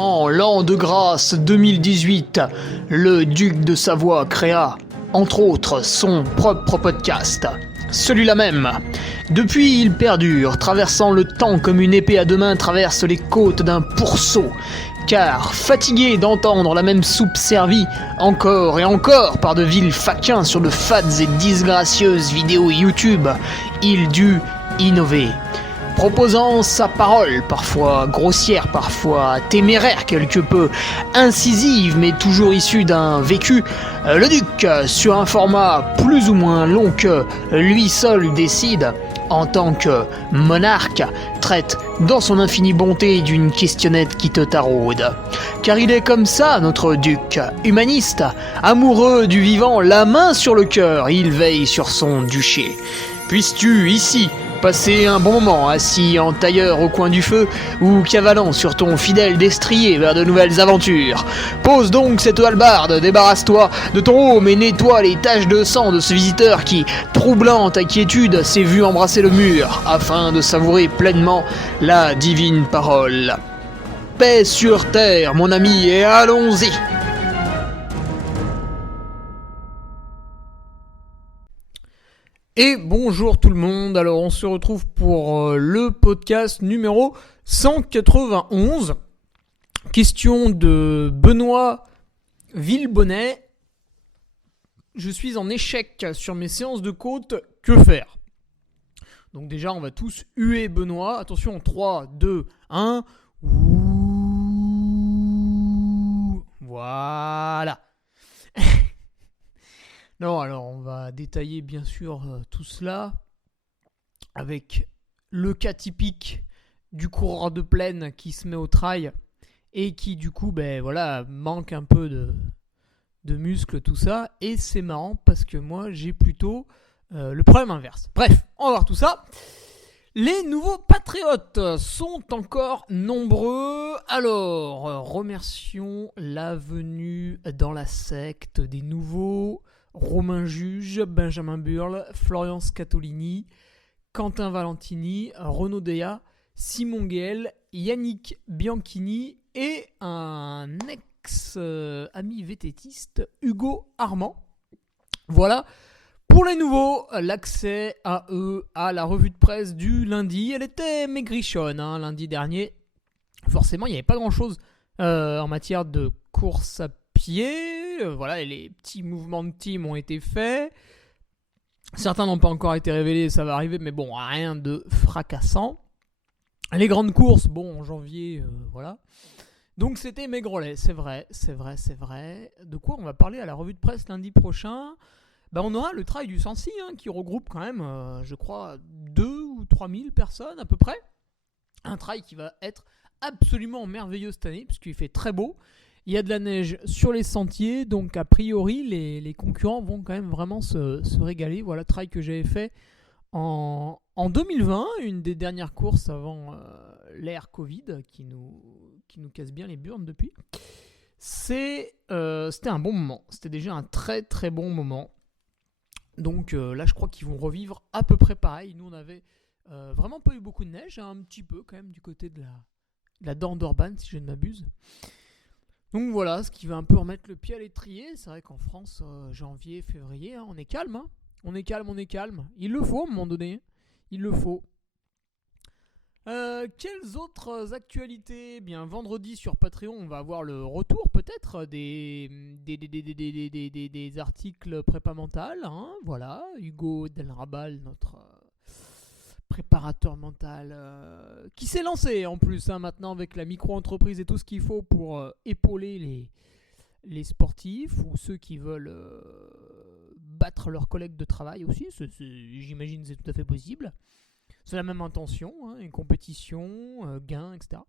En l'an de grâce 2018, le duc de Savoie créa, entre autres, son propre podcast. Celui-là même. Depuis, il perdure, traversant le temps comme une épée à deux mains traverse les côtes d'un pourceau. Car, fatigué d'entendre la même soupe servie, encore et encore par de vils faquins sur de fades et disgracieuses vidéos YouTube, il dut innover. Proposant sa parole, parfois grossière, parfois téméraire quelque peu, incisive mais toujours issue d'un vécu, le duc, sur un format plus ou moins long que lui seul décide, en tant que monarque, traite dans son infinie bonté d'une questionnette qui te taraude. Car il est comme ça, notre duc, humaniste, amoureux du vivant, la main sur le cœur, il veille sur son duché. Puisses-tu, ici, passer un bon moment assis en tailleur au coin du feu ou cavalant sur ton fidèle destrier vers de nouvelles aventures. Pose donc cette hallebarde, débarrasse-toi de ton home et nettoie les taches de sang de ce visiteur qui, troublant ta quiétude, s'est vu embrasser le mur afin de savourer pleinement la divine parole. Paix sur terre, mon ami, et allons-y! Et bonjour tout le monde, alors on se retrouve pour le podcast numéro 191. Question de Benoît Villebonnet. Je suis en échec sur mes séances de côte, que faire? Donc déjà on va tous huer Benoît. Attention, 3, 2, 1. Ouh. Voilà. Non, alors on va détailler bien sûr tout cela avec le cas typique du coureur de plaine qui se met au trail et qui du coup manque un peu de muscles, tout ça. Et c'est marrant parce que moi j'ai plutôt le problème inverse. Bref, on va voir tout ça. Les nouveaux patriotes sont encore nombreux. Alors, remercions la venue dans la secte des nouveaux... Romain Juge, Benjamin Burle, Florian Scatolini, Quentin Valentini, Renaud Déa, Simon Guel, Yannick Bianchini et un ex-ami vététiste, Hugo Armand. Voilà pour les nouveaux, l'accès à eux à la revue de presse du lundi. Elle était maigrichonne lundi dernier. Forcément, il n'y avait pas grand-chose en matière de course à pied. Voilà, les petits mouvements de team ont été faits. Certains n'ont pas encore été révélés, ça va arriver, mais bon, rien de fracassant. Les grandes courses, bon, en janvier, voilà. Donc c'était maigrelet, c'est vrai. De quoi on va parler à la revue de presse lundi prochain? On aura le trail du Sancy, qui regroupe quand même, je crois, 2 ou 3 000 personnes à peu près. Un trail qui va être absolument merveilleux cette année, puisqu'il fait très beau. Il y a de la neige sur les sentiers, donc a priori, les concurrents vont quand même vraiment se régaler. Voilà, trail que j'avais fait en 2020, une des dernières courses avant l'ère Covid, qui nous casse bien les burnes depuis. C'était un bon moment. C'était déjà un très très bon moment. Donc là, je crois qu'ils vont revivre à peu près pareil. Nous, on avait vraiment pas eu beaucoup de neige, un petit peu quand même du côté de la Dordogne, si je ne m'abuse. Donc voilà, ce qui va un peu remettre le pied à l'étrier. C'est vrai qu'en France, janvier, février, on est calme. On est calme. Il le faut à un moment donné. Il le faut. Quelles autres actualités? Bien, vendredi sur Patreon, on va avoir le retour peut-être des articles prépa mental. Voilà, Hugo Delrabal, notre préparateur mental, qui s'est lancé en plus maintenant avec la micro-entreprise et tout ce qu'il faut pour épauler les sportifs ou ceux qui veulent battre leurs collègues de travail aussi. J'imagine que c'est tout à fait possible. C'est la même intention, une compétition, gain, etc.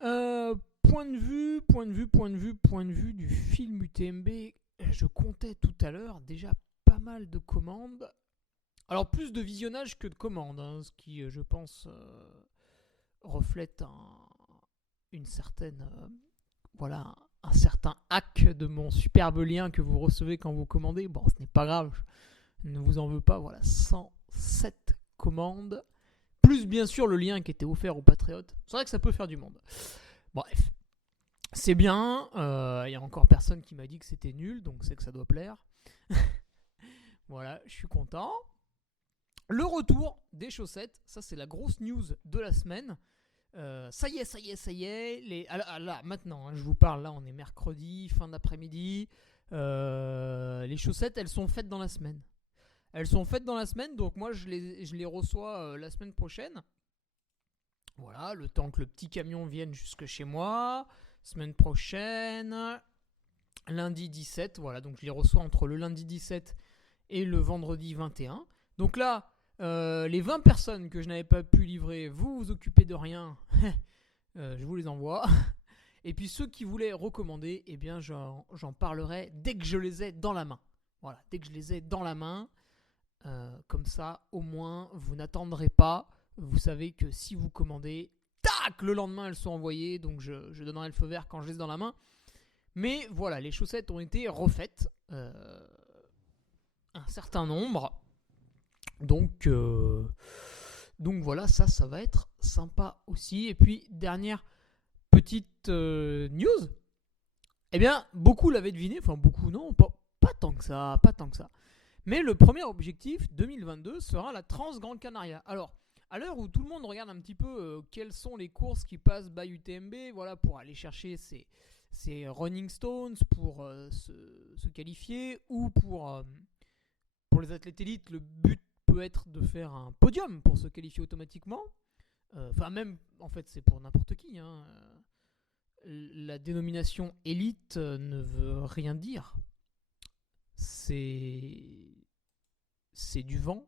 Point de vue du film UTMB, je comptais tout à l'heure déjà pas mal de commandes. Alors plus de visionnage que de commandes, ce qui je pense reflète une certaine un certain hack de mon superbe lien que vous recevez quand vous commandez. Bon, ce n'est pas grave, je ne vous en veux pas. Voilà, 107 commandes, plus bien sûr le lien qui était offert aux patriotes. C'est vrai que ça peut faire du monde. Bref, c'est bien. Il y a encore personne qui m'a dit que c'était nul, donc c'est que ça doit plaire. Voilà, je suis content. Le retour des chaussettes, ça c'est la grosse news de la semaine. Ça y est. Là, maintenant, hein, je vous parle, là on est mercredi, fin d'après-midi. Les chaussettes, elles sont faites dans la semaine. Donc moi je les reçois la semaine prochaine. Voilà, le temps que le petit camion vienne jusque chez moi. Semaine prochaine, lundi 17, voilà, donc je les reçois entre le lundi 17 et le vendredi 21. Donc là, les 20 personnes que je n'avais pas pu livrer, vous vous occupez de rien, je vous les envoie. Et puis ceux qui voulaient recommander, eh bien j'en parlerai dès que je les ai dans la main. Voilà, dès que je les ai dans la main, comme ça au moins vous n'attendrez pas. Vous savez que si vous commandez, tac, le lendemain elles sont envoyées, donc je donnerai le feu vert quand je les ai dans la main. Mais voilà, les chaussettes ont été refaites, un certain nombre. Donc voilà, ça va être sympa aussi. Et puis, dernière petite news. Eh bien, beaucoup l'avaient deviné. Enfin, beaucoup non, pas tant que ça. Mais le premier objectif 2022 sera la Trans-Gran Canaria. Alors, à l'heure où tout le monde regarde un petit peu quelles sont les courses qui passent by UTMB, voilà, pour aller chercher ces running stones, pour se qualifier, ou pour les athlètes élites, le but peut être de faire un podium pour se qualifier automatiquement. Enfin, même, en fait, c'est pour n'importe qui. Hein. La dénomination élite ne veut rien dire. C'est du vent.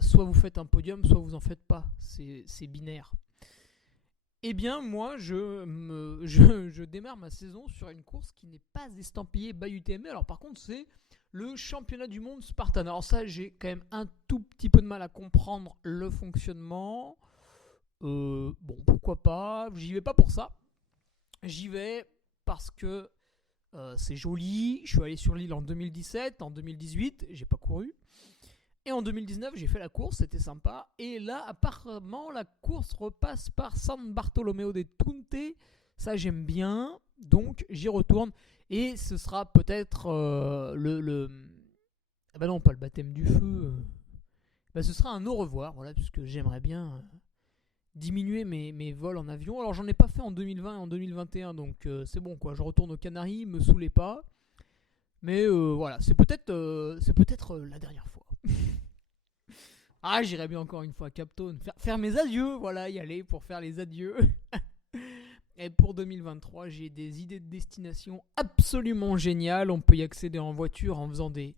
Soit vous faites un podium, soit vous en faites pas. C'est binaire. Eh bien, moi, je démarre ma saison sur une course qui n'est pas estampillée by UTMB. Alors, par contre, c'est le championnat du monde Spartan. Alors ça, j'ai quand même un tout petit peu de mal à comprendre le fonctionnement. Bon, pourquoi pas. J'y vais pas pour ça. J'y vais parce que c'est joli. Je suis allé sur l'île en 2017, en 2018, j'ai pas couru. Et en 2019, j'ai fait la course, c'était sympa. Et là, apparemment, la course repasse par San Bartolomeo de Tunte. Ça, j'aime bien. Donc, j'y retourne. Et ce sera peut-être Ah bah non, pas le baptême du feu. Ce sera un au revoir, voilà, puisque j'aimerais bien diminuer mes vols en avion. Alors, j'en ai pas fait en 2020 et en 2021, donc c'est bon, quoi. Je retourne aux Canaries, me saoulez pas. Mais voilà, c'est peut-être la dernière fois. J'irai bien encore une fois à Cap Town, faire mes adieux, voilà, y aller pour faire les adieux. Et pour 2023, j'ai des idées de destination absolument géniales. On peut y accéder en voiture en faisant des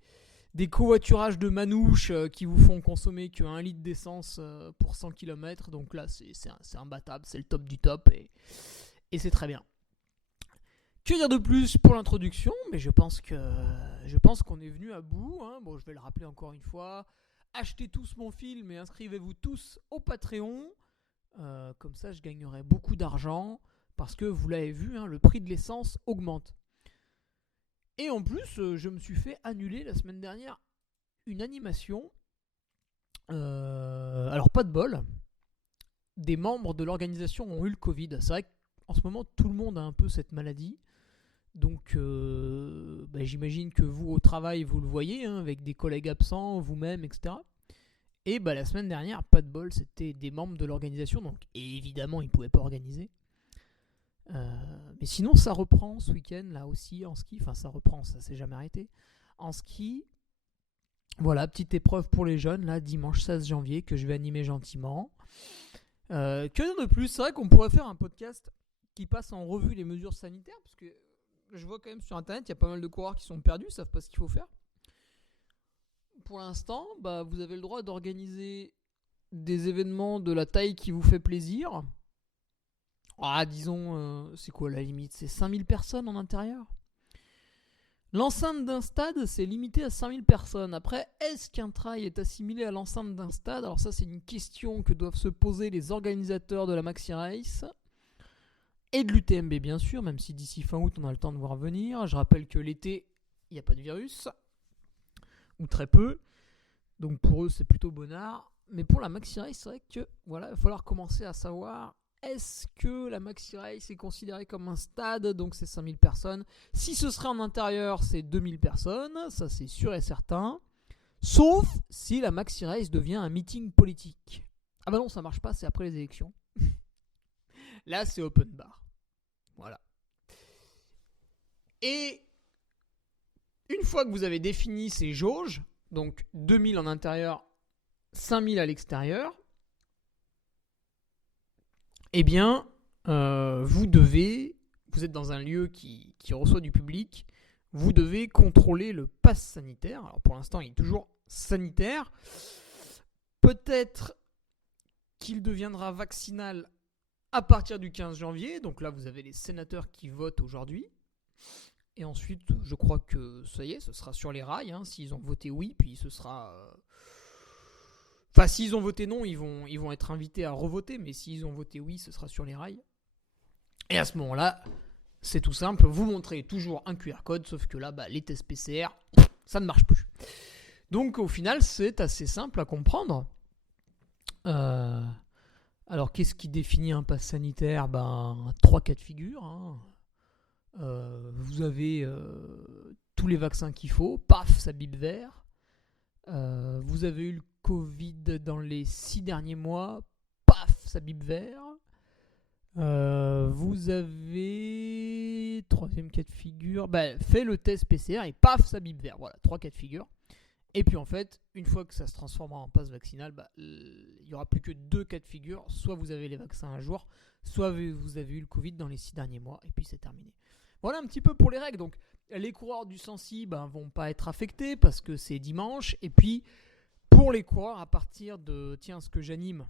covoiturages de manouches qui vous font consommer que 1 litre d'essence pour 100 km. Donc là, c'est imbattable, c'est le top du top et c'est très bien. Que dire de plus pour l'introduction? Mais je pense qu'on est venu à bout. Hein. Bon, je vais le rappeler encore une fois. Achetez tous mon film et inscrivez-vous tous au Patreon. Comme ça, je gagnerai beaucoup d'argent. Parce que vous l'avez vu, hein, le prix de l'essence augmente. Et en plus, je me suis fait annuler la semaine dernière une animation. Alors, pas de bol. Des membres de l'organisation ont eu le Covid. C'est vrai qu'en ce moment, tout le monde a un peu cette maladie. Donc, j'imagine que vous, au travail, vous le voyez, hein, avec des collègues absents, vous-même, etc. Et la semaine dernière, pas de bol, c'était des membres de l'organisation. Donc, évidemment, ils ne pouvaient pas organiser. Mais sinon, ça reprend ce week-end, là aussi, en ski. Enfin, ça reprend, ça s'est jamais arrêté. En ski, voilà, petite épreuve pour les jeunes, là, dimanche 16 janvier, que je vais animer gentiment. Que dire de plus? C'est vrai qu'on pourrait faire un podcast qui passe en revue les mesures sanitaires, parce que je vois quand même sur internet, il y a pas mal de coureurs qui sont perdus, ils savent pas ce qu'il faut faire. Pour l'instant, vous avez le droit d'organiser des événements de la taille qui vous fait plaisir. Disons, c'est quoi la limite? C'est 5000 personnes en intérieur. L'enceinte d'un stade, c'est limité à 5000 personnes. Après, est-ce qu'un trail est assimilé à l'enceinte d'un stade? Alors ça, c'est une question que doivent se poser les organisateurs de la Maxi Race. Et de l'UTMB, bien sûr, même si d'ici fin août, on a le temps de voir venir. Je rappelle que l'été, il n'y a pas de virus. Ou très peu. Donc pour eux, c'est plutôt bonnard. Mais pour la Maxi Race, c'est vrai que voilà, il va falloir commencer à savoir, est-ce que la Maxi Race est considérée comme un stade, donc c'est 5000 personnes. Si ce serait en intérieur, c'est 2000 personnes, ça c'est sûr et certain. Sauf si la Maxi Race devient un meeting politique. Ah bah non, ça marche pas, c'est après les élections. Là, c'est open bar. Voilà. Et une fois que vous avez défini ces jauges, donc 2000 en intérieur, 5000 à l'extérieur, eh bien, vous êtes dans un lieu qui reçoit du public, vous devez contrôler le pass sanitaire. Alors pour l'instant, il est toujours sanitaire. Peut-être qu'il deviendra vaccinal à partir du 15 janvier. Donc là, vous avez les sénateurs qui votent aujourd'hui. Et ensuite, je crois que ça y est, ce sera sur les rails. S'ils ont voté oui, puis ce sera... Enfin, s'ils ont voté non, ils vont être invités à revoter. Mais s'ils ont voté oui, ce sera sur les rails. Et à ce moment-là, c'est tout simple. Vous montrez toujours un QR code, sauf que là, les tests PCR, ça ne marche plus. Donc au final, c'est assez simple à comprendre. Alors, qu'est-ce qui définit un pass sanitaire ? 3 cas de figure. Vous avez tous les vaccins qu'il faut, paf, ça bip vert. Vous avez eu le Covid dans les 6 derniers mois, paf, ça bip vert. Vous avez, troisième cas de figure, fais le test PCR et paf, ça bip vert. Voilà, 3 cas de figure. Et puis en fait, une fois que ça se transformera en passe vaccinal, il n'y aura plus que 2 cas de figure. Soit vous avez les vaccins à jour, soit vous avez eu le Covid dans les 6 derniers mois, et puis c'est terminé. Voilà un petit peu pour les règles. Donc les coureurs du Sancy vont pas être affectés parce que c'est dimanche. Et puis pour les coureurs, à partir de ce que j'anime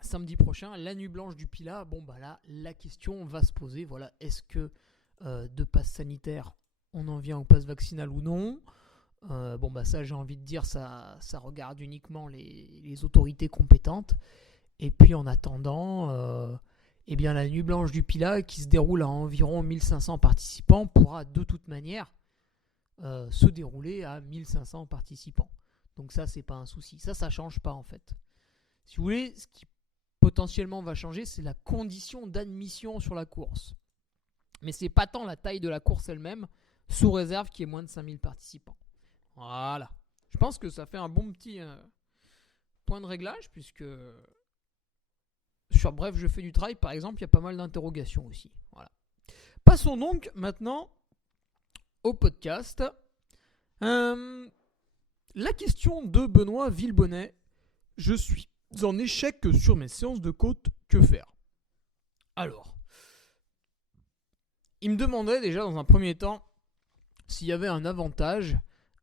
samedi prochain, la nuit blanche du Pilat, là, la question va se poser. Voilà, est-ce que de passe sanitaire, on en vient au passe vaccinal ou non ? Ça, j'ai envie de dire, ça regarde uniquement les autorités compétentes. Et puis en attendant, la nuit blanche du Pilat, qui se déroule à environ 1500 participants, pourra de toute manière se dérouler à 1500 participants. Donc ça, c'est pas un souci. Ça change pas en fait. Si vous voulez, ce qui potentiellement va changer, c'est la condition d'admission sur la course. Mais c'est pas tant la taille de la course elle-même, sous réserve qu'il y ait moins de 5000 participants. Voilà. Je pense que ça fait un bon petit point de réglage, puisque sur Bref, je fais du trail, par exemple, il y a pas mal d'interrogations aussi. Voilà. Passons donc maintenant au podcast. La question de Benoît Villebonnet. Je suis en échec sur mes séances de côte, que faire ? Alors, il me demandait déjà dans un premier temps s'il y avait un avantage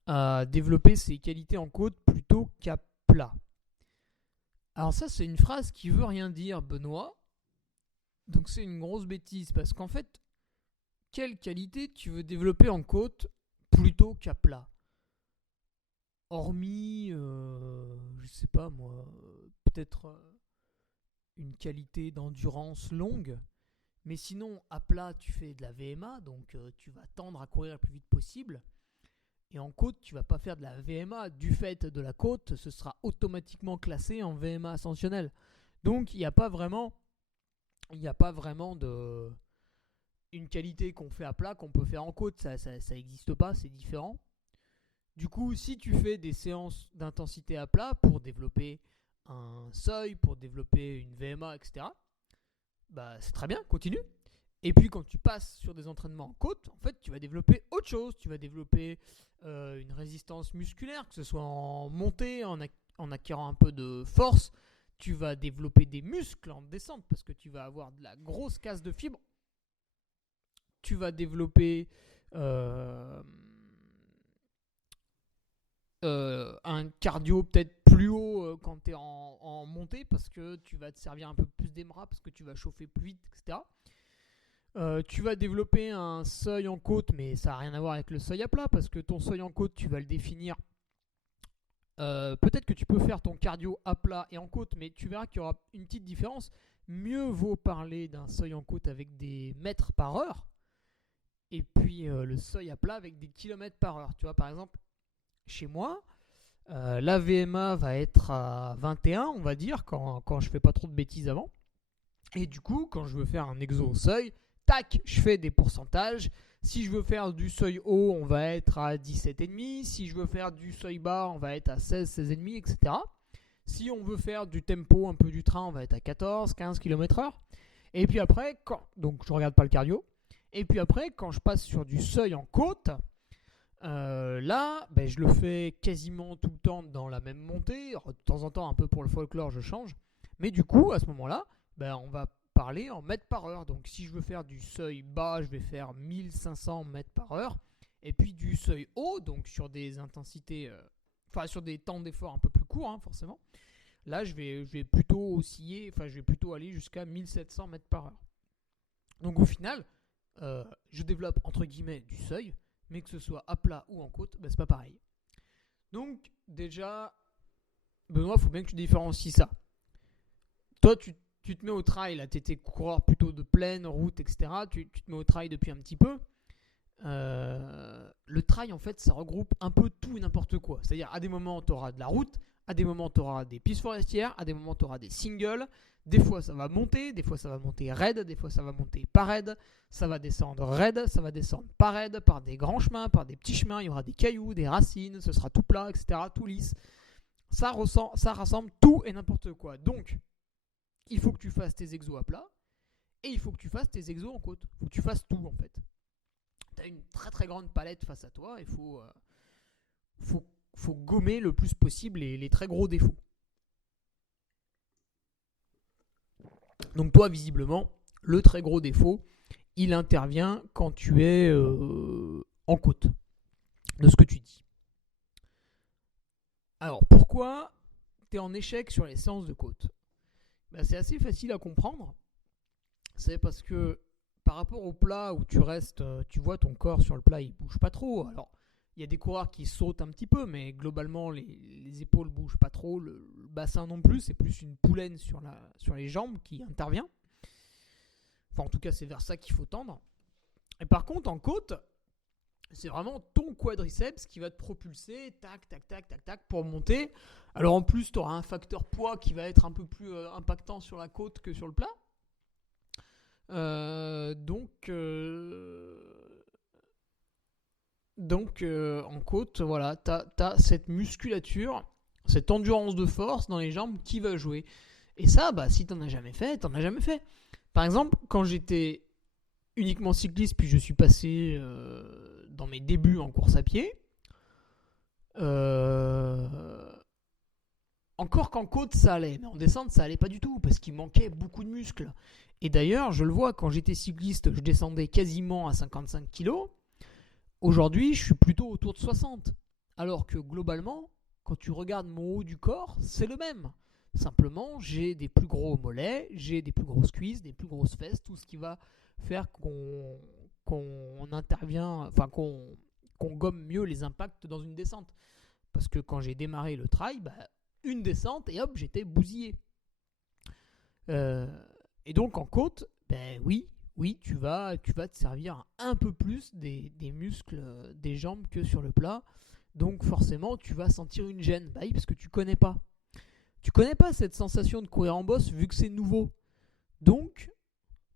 à développer ses qualités en côte plutôt qu'à plat. Alors ça, c'est une phrase qui veut rien dire, Benoît. Donc c'est une grosse bêtise, parce qu'en fait, quelle qualité tu veux développer en côte plutôt qu'à plat ? Hormis, je sais pas moi, peut-être une qualité d'endurance longue. Mais sinon, à plat, tu fais de la VMA, donc tu vas tendre à courir le plus vite possible. Et en côte, tu vas pas faire de la VMA. Du fait de la côte, ce sera automatiquement classé en VMA ascensionnelle. Donc, il n'y a pas vraiment de une qualité qu'on fait à plat qu'on peut faire en côte. Ça n'existe pas, c'est différent. Du coup, si tu fais des séances d'intensité à plat pour développer un seuil, pour développer une VMA, etc., c'est très bien, continue. Et puis quand tu passes sur des entraînements en côte, en fait, tu vas développer autre chose. Tu vas développer une résistance musculaire, que ce soit en montée, en acquérant un peu de force. Tu vas développer des muscles en descente parce que tu vas avoir de la grosse casse de fibres. Tu vas développer un cardio peut-être plus haut quand tu es en montée parce que tu vas te servir un peu plus des bras, parce que tu vas chauffer plus vite, etc. Tu vas développer un seuil en côte, mais ça n'a rien à voir avec le seuil à plat, parce que ton seuil en côte, tu vas le définir. Peut-être que tu peux faire ton cardio à plat et en côte, mais tu verras qu'il y aura une petite différence. Mieux vaut parler d'un seuil en côte avec des mètres par heure, et puis le seuil à plat avec des kilomètres par heure. Tu vois, par exemple, chez moi, la VMA va être à 21, on va dire, quand je fais pas trop de bêtises avant. Et du coup, quand je veux faire un exo au seuil, tac, je fais des pourcentages. Si je veux faire du seuil haut, on va être à 17,5. Si je veux faire du seuil bas, on va être à 16, 16,5, etc. Si on veut faire du tempo, un peu du train, on va être à 14, 15 km/h. Et puis après, donc je ne regarde pas le cardio. Et puis après, quand je passe sur du seuil en côte, là, je le fais quasiment tout le temps dans la même montée. Alors, de temps en temps, un peu pour le folklore, je change. Mais du coup, à ce moment-là, on va parler en mètres par heure. Donc si je veux faire du seuil bas, je vais faire 1500 mètres par heure. Et puis du seuil haut, donc sur des intensités, sur des temps d'effort un peu plus courts, hein, forcément. Là, je vais plutôt osciller, je vais plutôt aller jusqu'à 1700 mètres par heure. Donc au final, je développe entre guillemets du seuil, mais que ce soit à plat ou en côte, c'est pas pareil. Donc déjà, Benoît, il faut bien que tu différencies ça. Toi, tu te mets au trail, là, tu étais coureur plutôt de plaine, route, etc. Tu te mets au trail depuis un petit peu. Le trail, en fait, ça regroupe un peu tout et n'importe quoi. C'est-à-dire, à des moments, tu auras de la route, à des moments, tu auras des pistes forestières, à des moments, tu auras des singles. Des fois, ça va monter, des fois, ça va monter raide, des fois, ça va monter pas raide, ça va descendre raide, ça va descendre pas raide, par des grands chemins, par des petits chemins, il y aura des cailloux, des racines, ce sera tout plat, etc., tout lisse. Ça rassemble tout et n'importe quoi. Donc, il faut que tu fasses tes exos à plat et il faut que tu fasses tes exos en côte. Il faut que tu fasses tout, en fait. Tu as une très très grande palette face à toi, il faut gommer le plus possible les très gros défauts. Donc toi, visiblement, le très gros défaut, il intervient quand tu es en côte, de ce que tu dis. Alors, pourquoi tu es en échec sur les séances de côte ? C'est assez facile à comprendre. C'est parce que par rapport au plat où tu restes, tu vois ton corps sur le plat, il bouge pas trop. Alors, il y a des coureurs qui sautent un petit peu, mais globalement, les épaules bougent pas trop. Le bassin non plus, c'est plus une poulaine sur les jambes qui intervient. Enfin, en tout cas, c'est vers ça qu'il faut tendre. Et par contre, en côte, c'est vraiment ton quadriceps qui va te propulser, tac, tac, tac, tac, tac, pour monter. Alors en plus, tu auras un facteur poids qui va être un peu plus impactant sur la côte que sur le plat. Donc, en côte, voilà, tu as cette musculature, cette endurance de force dans les jambes qui va jouer. Et ça, si tu n'en as jamais fait, tu n'en as jamais fait. Par exemple, quand j'étais uniquement cycliste, puis je suis passé dans mes débuts en course à pied, encore qu'en côte ça allait, mais en descente ça allait pas du tout, parce qu'il manquait beaucoup de muscles. Et d'ailleurs, je le vois, quand j'étais cycliste, je descendais quasiment à 55 kg. Aujourd'hui, je suis plutôt autour de 60. Alors que globalement, quand tu regardes mon haut du corps, c'est le même. Simplement, j'ai des plus gros mollets, j'ai des plus grosses cuisses, des plus grosses fesses, tout ce qui va faire qu'on intervient, qu'on gomme mieux les impacts dans une descente. Parce que quand j'ai démarré le trail, une descente et hop, j'étais bousillé. Et donc en côte, oui, tu vas te servir un peu plus des muscles des jambes que sur le plat. Donc forcément, tu vas sentir une gêne. Oui, parce que tu connais pas. Tu connais pas cette sensation de courir en bosse vu que c'est nouveau. Donc,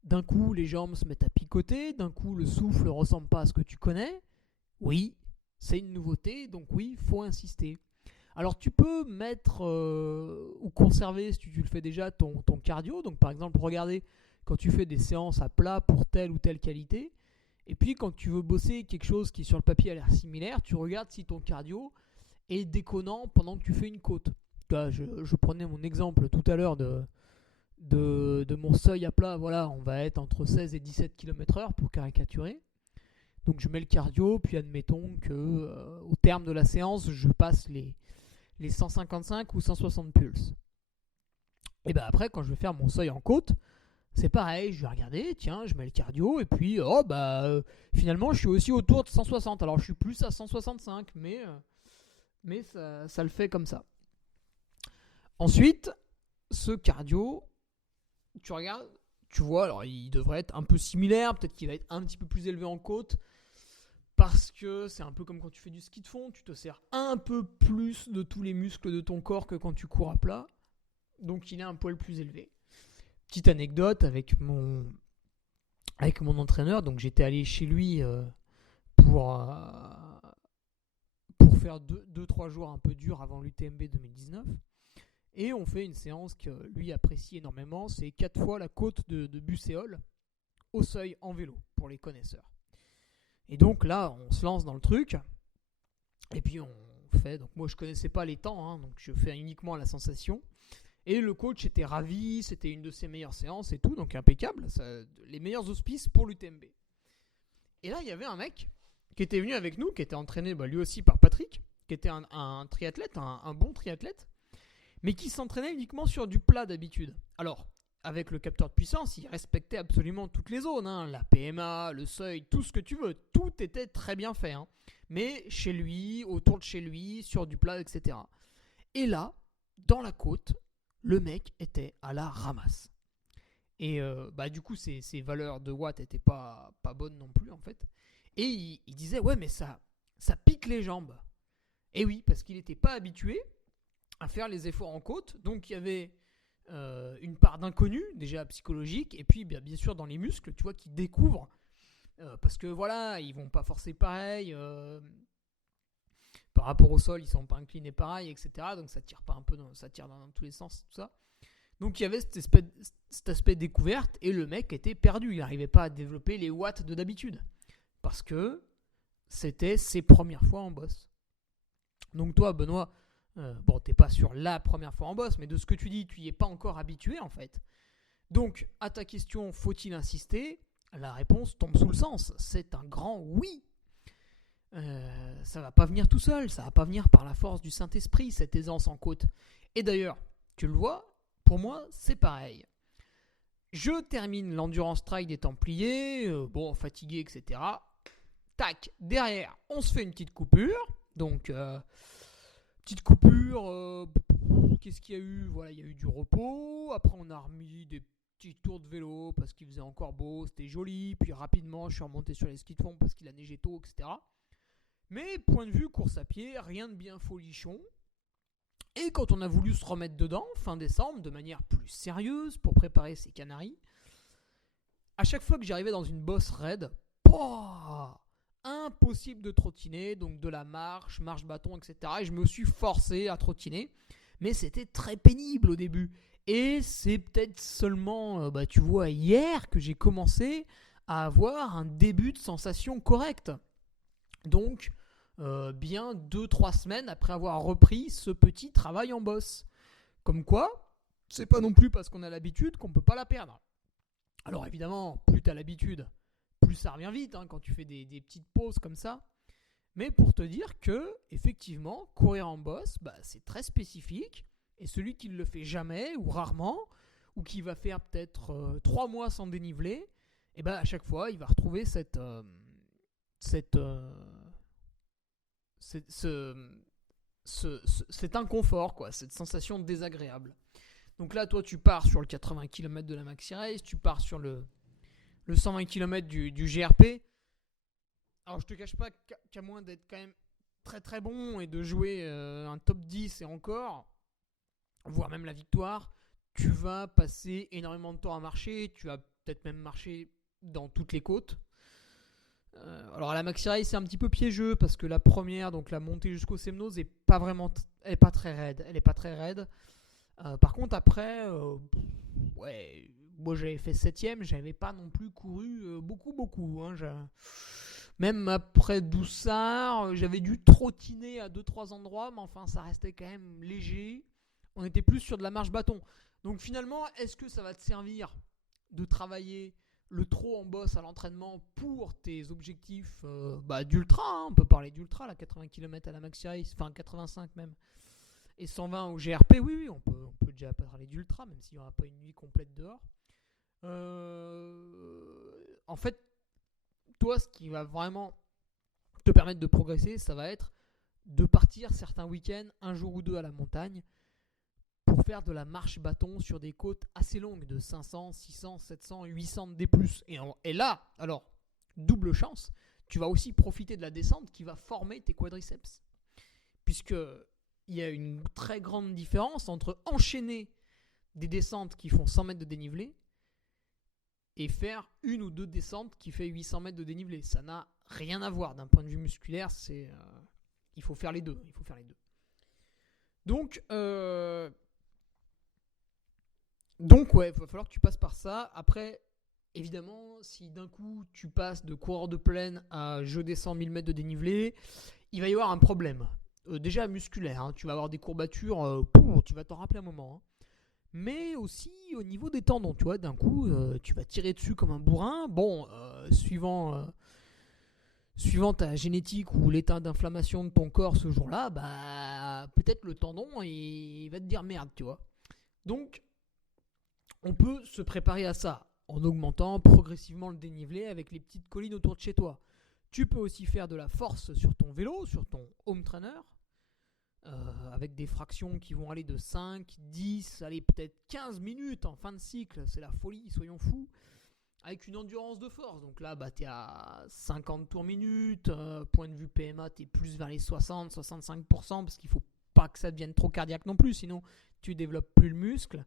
d'un coup, les jambes se mettent à picoter. D'un coup, le souffle ne ressemble pas à ce que tu connais. Oui, c'est une nouveauté. Donc oui, il faut insister. Alors tu peux mettre ou conserver, si tu le fais déjà, ton cardio. Donc par exemple, regardez quand tu fais des séances à plat pour telle ou telle qualité. Et puis quand tu veux bosser quelque chose qui sur le papier a l'air similaire, tu regardes si ton cardio est déconnant pendant que tu fais une côte. Là, je prenais mon exemple tout à l'heure de mon seuil à plat. Voilà, on va être entre 16 et 17 km/h pour caricaturer. Donc je mets le cardio, puis admettons que au terme de la séance, je passe les 155 ou 160 pulses. Et après, quand je vais faire mon seuil en côte, c'est pareil, je vais regarder, tiens, je mets le cardio, et puis, finalement, je suis aussi autour de 160. Alors, je suis plus à 165, mais ça le fait comme ça. Ensuite, ce cardio, tu regardes, tu vois, alors il devrait être un peu similaire, peut-être qu'il va être un petit peu plus élevé en côte, parce que c'est un peu comme quand tu fais du ski de fond, tu te sers un peu plus de tous les muscles de ton corps que quand tu cours à plat, donc il est un poil plus élevé. petite anecdote avec mon entraîneur. Donc j'étais allé chez lui pour faire 2-3 jours un peu durs avant l'UTMB 2019. Et on fait une séance que lui apprécie énormément. C'est 4 fois la côte de Busséol au seuil en vélo, pour les connaisseurs. Et donc là, on se lance dans le truc. Et puis on fait. Donc moi, je connaissais pas les temps, donc je fais uniquement la sensation. Et le coach était ravi. C'était une de ses meilleures séances et tout. Donc impeccable. Les meilleurs auspices pour l'UTMB. Et là, il y avait un mec qui était venu avec nous, qui était entraîné lui aussi par Patrick, qui était un triathlète, un bon triathlète, mais qui s'entraînait uniquement sur du plat d'habitude. Alors, avec le capteur de puissance, il respectait absolument toutes les zones, la PMA, le seuil, tout ce que tu veux. Tout était très bien fait. Mais chez lui, autour de chez lui, sur du plat, etc. Et là, dans la côte, le mec était à la ramasse. Et du coup, ses valeurs de watts n'étaient pas bonnes non plus, en fait. Et il disait, ouais, mais ça pique les jambes. Et oui, parce qu'il n'était pas habitué à faire les efforts en côte. Donc, il y avait une part d'inconnu, déjà psychologique, et puis bien sûr dans les muscles, tu vois, qui découvrent. Parce que voilà, ils vont pas forcer pareil. Par rapport au sol, ils sont pas inclinés pareil, etc. Donc, ça tire pas un peu, ça tire dans tous les sens, tout ça. Donc, il y avait cet aspect découverte, et le mec était perdu. Il n'arrivait pas à développer les watts de d'habitude. Parce que c'était ses premières fois en boss. Donc toi, Benoît, t'es pas sur la première fois en boss, mais de ce que tu dis, tu y es pas encore habitué en fait. Donc, à ta question, faut-il insister ? La réponse tombe sous le sens. C'est un grand oui. Ça va pas venir tout seul, ça va pas venir par la force du Saint-Esprit, cette aisance en côte. Et d'ailleurs, tu le vois, pour moi, c'est pareil. Je termine l'Endurance Trail des Templiers, fatigué, etc. Tac, derrière, on se fait une petite coupure. Donc, petite coupure, qu'est-ce qu'il y a eu ? Voilà, il y a eu du repos. Après, on a remis des petits tours de vélo parce qu'il faisait encore beau, c'était joli. Puis rapidement, je suis remonté sur les skis de fond parce qu'il a neigé tôt, etc. Mais point de vue course à pied, rien de bien folichon. Et quand on a voulu se remettre dedans, fin décembre, de manière plus sérieuse pour préparer ces Canaries, à chaque fois que j'arrivais dans une bosse raide, impossible de trottiner, donc de la marche bâton, etc. Et je me suis forcé à trottiner, mais c'était très pénible au début. Et c'est peut-être seulement, tu vois, hier que j'ai commencé à avoir un début de sensation correcte. Donc, bien 2-3 semaines après avoir repris ce petit travail en bosse. Comme quoi, c'est pas non plus parce qu'on a l'habitude qu'on peut pas la perdre. Alors évidemment, plus tu as l'habitude, plus ça revient vite quand tu fais des petites pauses comme ça. Mais pour te dire que, effectivement, courir en bosse, c'est très spécifique. Et celui qui ne le fait jamais ou rarement, ou qui va faire peut-être 3 mois sans dénivelé, à chaque fois, il va retrouver cet inconfort, quoi, cette sensation désagréable. Donc là, toi, tu pars sur le 80 km de la Maxi Race, tu pars sur le 120 km du GRP. Alors, je te cache pas qu'à moins d'être quand même très très bon et de jouer un top 10 et encore, voire même la victoire, tu vas passer énormément de temps à marcher. Tu vas peut-être même marcher dans toutes les côtes. Alors, la Maxi Race, c'est un petit peu piégeux parce que la première, donc la montée jusqu'au Semnoz, elle est pas très raide. Par contre, après, moi j'avais fait 7ème, j'avais pas non plus couru beaucoup. Même après Doussard, j'avais dû trottiner à 2-3 endroits, mais enfin ça restait quand même léger. On était plus sur de la marche bâton. Donc finalement, est-ce que ça va te servir de travailler le trop en bosse à l'entraînement pour tes objectifs d'ultra, on peut parler d'ultra, là, 80 km à la Maxi Race, enfin 85 même. Et 120 au GRP, oui, on peut déjà parler d'ultra, même s'il n'y aura pas une nuit complète dehors. En fait, toi, ce qui va vraiment te permettre de progresser, ça va être de partir certains week-ends, un jour ou deux à la montagne, pour faire de la marche bâton sur des côtes assez longues, de 500, 600, 700, 800 D+. Et là, alors, double chance, tu vas aussi profiter de la descente qui va former tes quadriceps. Puisque il y a une très grande différence entre enchaîner des descentes qui font 100 mètres de dénivelé et faire une ou deux descentes qui fait 800 mètres de dénivelé. Ça n'a rien à voir d'un point de vue musculaire. Il faut faire les deux. Donc ouais, il va falloir que tu passes par ça. Après, évidemment, si d'un coup tu passes de coureur de plaine à je descends 1000 mètres de dénivelé, il va y avoir un problème. Déjà musculaire, hein. Tu vas avoir des courbatures, tu vas t'en rappeler un moment. Hein. Mais aussi au niveau des tendons, tu vois, d'un coup, tu vas tirer dessus comme un bourrin. Bon, suivant ta génétique ou l'état d'inflammation de ton corps ce jour-là, bah peut-être le tendon, il va te dire merde, tu vois. Donc, on peut se préparer à ça en augmentant progressivement le dénivelé avec les petites collines autour de chez toi. Tu peux aussi faire de la force sur ton vélo, sur ton home trainer, avec des fractions qui vont aller de 5, 10, allez peut-être 15 minutes en fin de cycle, c'est la folie, soyons fous, avec une endurance de force. Donc là, bah, tu es à 50 tours minute, point de vue PMA, tu es plus vers les 60, 65%, parce qu'il ne faut pas que ça devienne trop cardiaque non plus, sinon tu développes plus le muscle.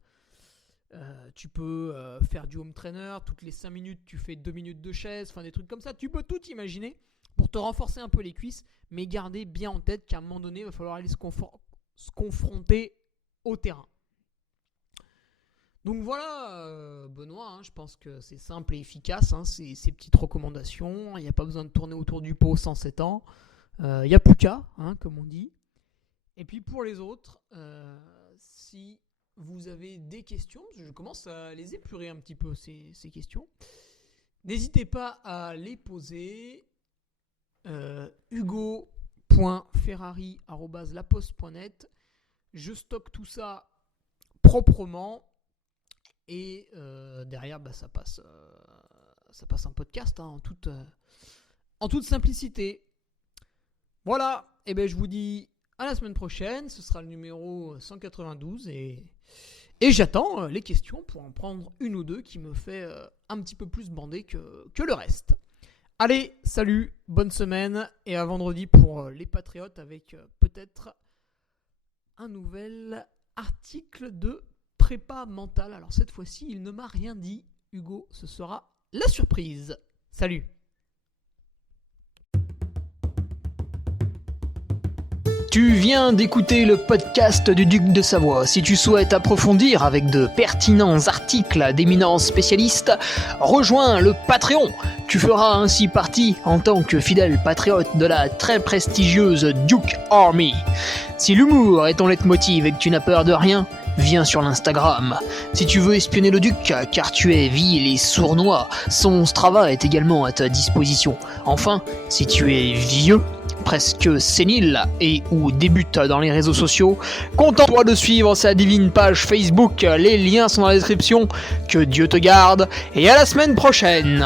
Tu peux faire du home trainer, toutes les 5 minutes tu fais 2 minutes de chaise, enfin des trucs comme ça, tu peux tout imaginer pour te renforcer un peu les cuisses, mais gardez bien en tête qu'à un moment donné il va falloir aller se confronter au terrain. Donc voilà Benoît, hein, je pense que c'est simple et efficace, hein, ces petites recommandations, il n'y a pas besoin de tourner autour du pot 107 ans, il n'y a plus qu'à, hein, comme on dit. Et puis pour les autres, si vous avez des questions, je commence à les épurer un petit peu ces questions, n'hésitez pas à les poser. hugo.ferrari@laposte.net. Je stocke tout ça proprement et derrière bah, ça passe un podcast, hein, en toute simplicité. Voilà, et ben je vous dis à la semaine prochaine, ce sera le numéro 192 et j'attends les questions pour en prendre une ou deux qui me fait un petit peu plus bander que le reste. Allez, salut, bonne semaine et à vendredi pour les Patriotes avec peut-être un nouvel article de prépa mentale. Alors cette fois-ci, il ne m'a rien dit, Hugo, ce sera la surprise. Salut. Tu viens d'écouter le podcast du Duc de Savoie. Si tu souhaites approfondir avec de pertinents articles d'éminents spécialistes, rejoins le Patreon. Tu feras ainsi partie, en tant que fidèle patriote, de la très prestigieuse Duke Army. Si l'humour est ton leitmotiv et que tu n'as peur de rien, viens sur l'Instagram. Si tu veux espionner le Duc, car tu es vil et sournois, son Strava est également à ta disposition. Enfin, si tu es vieux, presque sénile et ou débute dans les réseaux sociaux, contente-toi de suivre sa divine page Facebook, les liens sont dans la description. Que Dieu te garde et à la semaine prochaine.